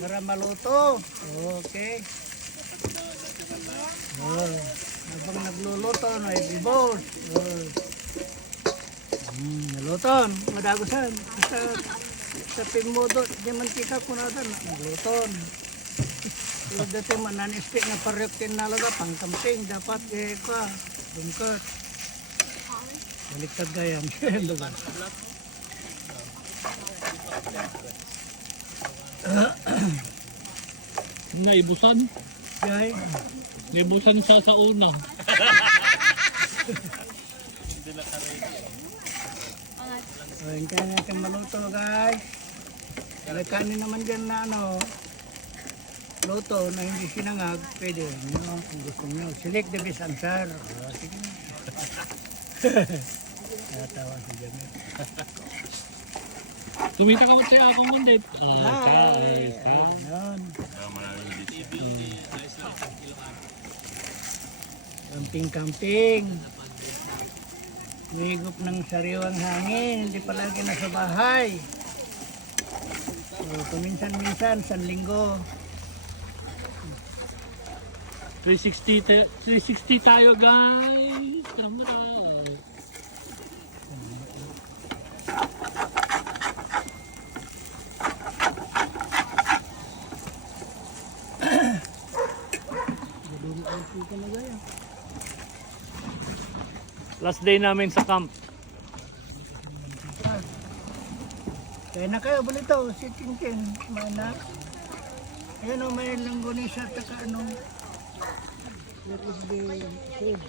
para maluto. Okay. Oh, habang nagluluto, may bibos. Oh. Naluton, madagusan. Sa pimodo, di mantika ko na doon, nagluton. Pero dati mananistik na paryok nalaga, pangkamping, dapat ka, bungkat. Baliktad gayam. Naibusan. Yay. Naibusan siya sa una. Ayun kaya natin maluto guys. Kaya kanin naman dyan na luto na hindi sinangag, pwede nyo kung gusto nyo. Select the best answer. Sige na. Natawa si Jamil. Tumita ka mo siya akong mandit. Hi! Ayun. Camping-camping. Higop ng sariwang hangin, hindi palagi nasa bahay. So, paminsan-minsan, San Linggo. 360 tayo guys. Tama tayo. Last day namin sa camp. Kaya na kayo, balito, si Tintin, mana. Ayan o, may langgo ni siya, taka Where is the food?